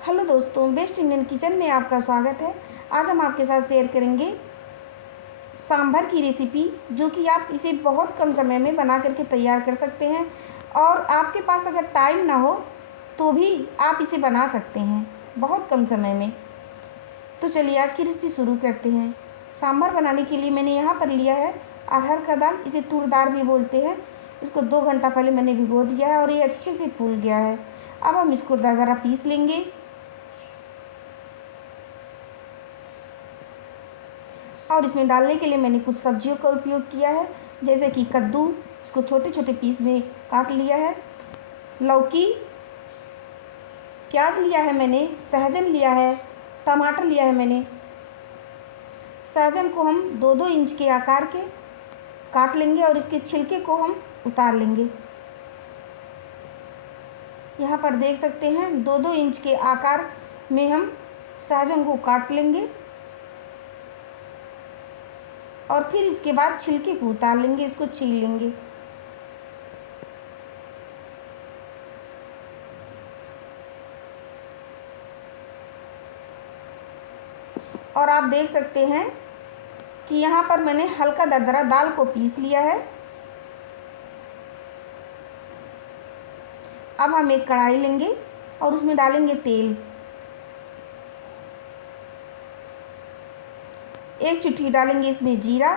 Hello दोस्तों, best Indian kitchen में आपका स्वागत है। आज हम आपके साथ शेयर करेंगे सांभर की रेसिपी, जो कि आप इसे बहुत कम समय में बना करके तैयार कर सकते हैं। और आपके पास अगर टाइम ना हो तो भी आप इसे बना सकते हैं बहुत कम समय में। तो चलिए आज की रेसिपी शुरू करते हैं। सांभर बनाने के लिए मैंने यहाँ पर लिया है अरहर का दाल, इसे तूर दाल भी बोलते हैं। इसको 2 घंटा पहले मैंने भिगो दिया है और ये अच्छे से फूल गया है। अब हम इसको दरदरा पीस लेंगे। और इसमें डालने के लिए मैंने कुछ सब्जियों का उपयोग किया है, जैसे कि कद्दू, इसको छोटे छोटे पीस में काट लिया है, लौकी, प्याज लिया है मैंने, सहजन लिया है, टमाटर लिया है मैंने। सहजन को हम 2-2 इंच के आकार के काट लेंगे और इसके छिलके को हम उतार लेंगे। यहाँ पर देख सकते हैं 2-2 इंच के आकार में हम सहजन को काट लेंगे और फिर इसके बाद छिलके को उतार लेंगे, इसको छील लेंगे। और आप देख सकते हैं कि यहाँ पर मैंने हल्का दरदरा दाल को पीस लिया है। अब हम एक कढ़ाई लेंगे और उसमें डालेंगे तेल। 1 चुटकी डालेंगे इसमें जीरा,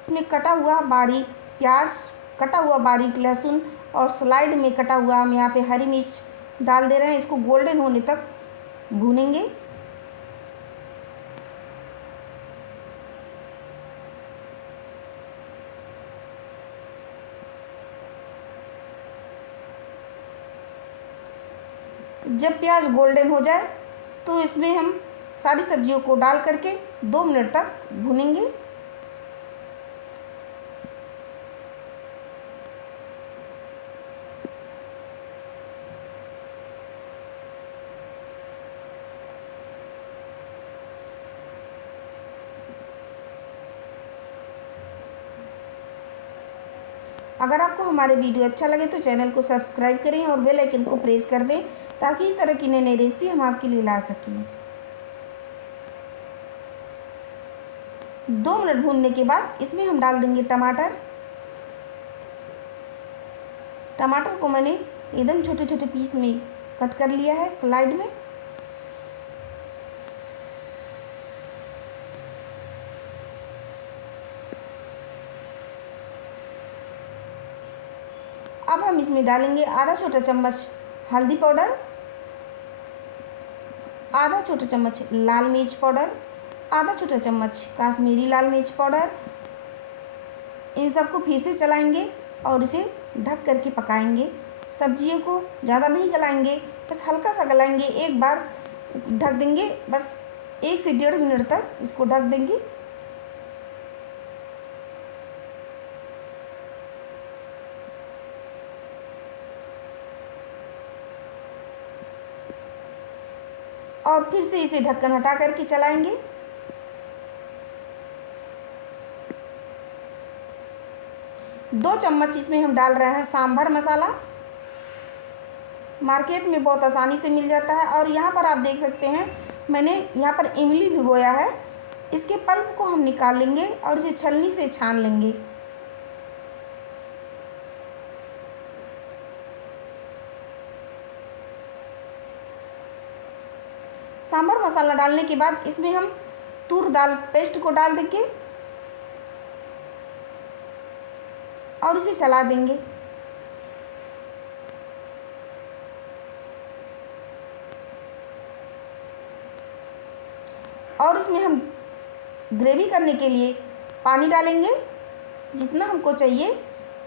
इसमें कटा हुआ बारीक प्याज, कटा हुआ बारीक लहसुन और स्लाइड में कटा हुआ हम यहाँ पे हरी मिर्च डाल दे रहे हैं। इसको गोल्डन होने तक भूनेंगे। जब प्याज गोल्डन हो जाए तो इसमें हम सारी सब्जियों को डाल करके 2 मिनट तक भूनेंगे। अगर आपको हमारे वीडियो अच्छा लगे तो चैनल को सब्सक्राइब करें और बेल आइकन को प्रेस कर दें, ताकि इस तरह की नई नई रेसिपी हम आपके लिए ला सकें। 2 मिनट भूनने के बाद इसमें हम डाल देंगे टमाटर। टमाटर को मैंने एकदम छोटे छोटे पीस में कट कर लिया है स्लाइड में। अब हम इसमें डालेंगे आधा छोटा चम्मच हल्दी पाउडर, आधा छोटा चम्मच लाल मिर्च पाउडर, आधा छोटा चम्मच काश्मीरी लाल मिर्च पाउडर। इन सबको फिर से चलाएंगे और इसे ढक करके पकाएंगे। सब्जियों को ज़्यादा नहीं गलाएंगे, बस हल्का सा गलाएंगे। एक बार ढक देंगे, बस 1 से 1.5 मिनट तक इसको ढक देंगे। और फिर से इसे ढक्कन हटा करके चलाएंगे। दो चम्मच इसमें हम डाल रहे हैं सांभर मसाला। मार्केट में बहुत आसानी से मिल जाता है। और यहाँ पर आप देख सकते हैं मैंने यहाँ पर इमली भिगोया है। इसके पल्प को हम निकाल लेंगे और इसे छलनी से छान लेंगे। सांभर मसाला डालने के बाद इसमें हम तूर दाल पेस्ट को डाल देंगे और इसे चला देंगे। और इसमें हम ग्रेवी करने के लिए पानी डालेंगे। जितना हमको चाहिए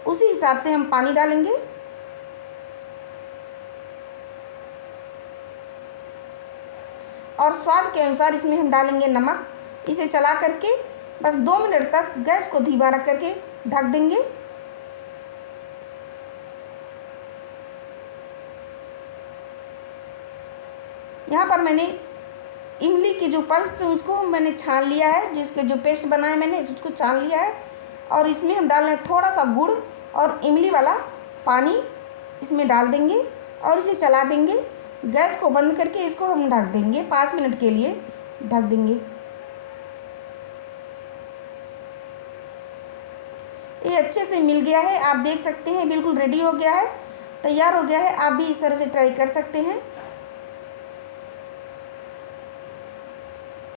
उसी हिसाब से हम पानी डालेंगे। और स्वाद के अनुसार इसमें हम डालेंगे नमक। इसे चला करके बस 2 मिनट तक गैस को धीमा रख करके ढक देंगे। यहाँ पर मैंने इमली की जो पल्प है उसको मैंने छान लिया है, जिसके जो पेस्ट बनाया मैंने उसको छान लिया है। और इसमें हम डाल रहे हैं थोड़ा सा गुड़ और इमली वाला पानी इसमें डाल देंगे और इसे चला देंगे। गैस को बंद करके इसको हम ढक देंगे, 5 मिनट के लिए ढक देंगे। ये अच्छे से मिल गया है, आप देख सकते हैं बिल्कुल रेडी हो गया है, तैयार हो गया है। आप भी इस तरह से ट्राई कर सकते हैं।